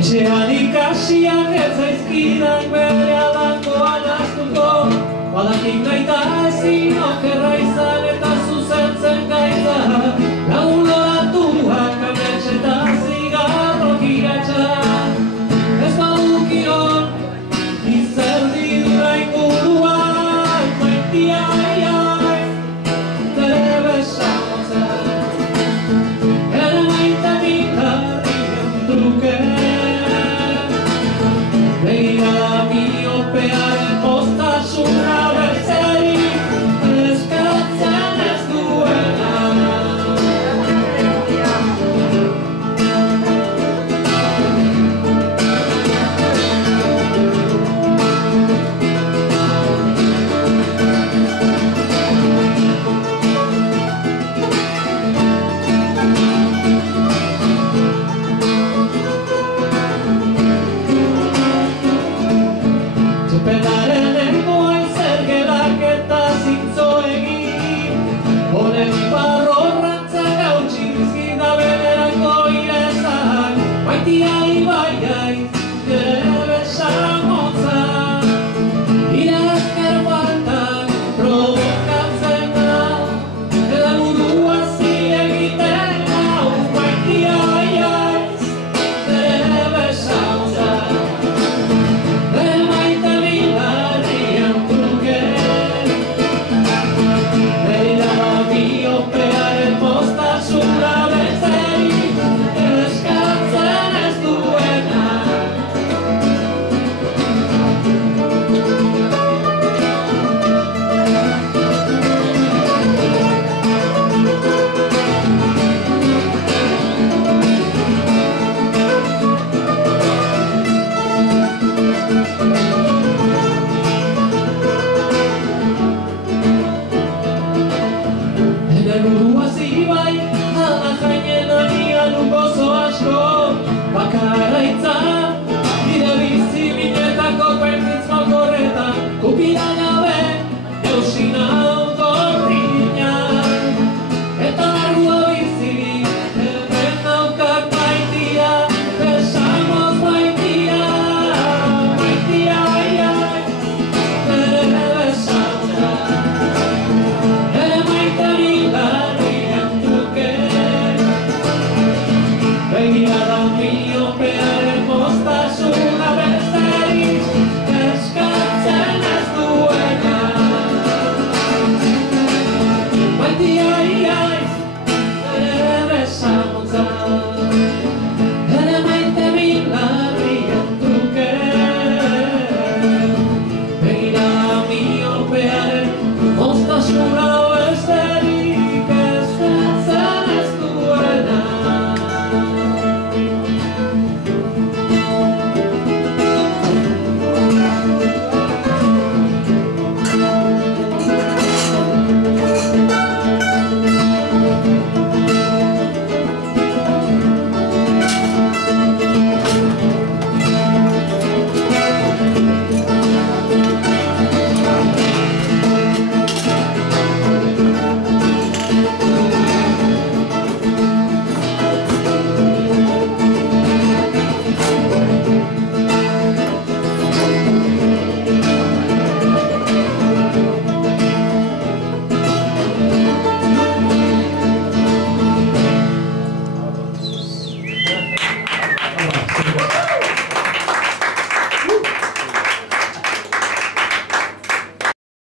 Etxean ikasiak ez zaizkidak bere alakoan astuko, badakik naita ezin okerra izan eta zuzentzen gaita, lagun loratuak ametxeta zigarrok iratxa. Ez badukion, izerdidura inguruan, maitia aiai, tere besamotzen. Ere maite mingarrien truke, begirada miopearen postasuna bertzerik esperatzen ez duena. Txepelaren engoain zergelak eta zintzo egin, honen barro rantzak hautsi bizkida benerako irezak, maitia ibaia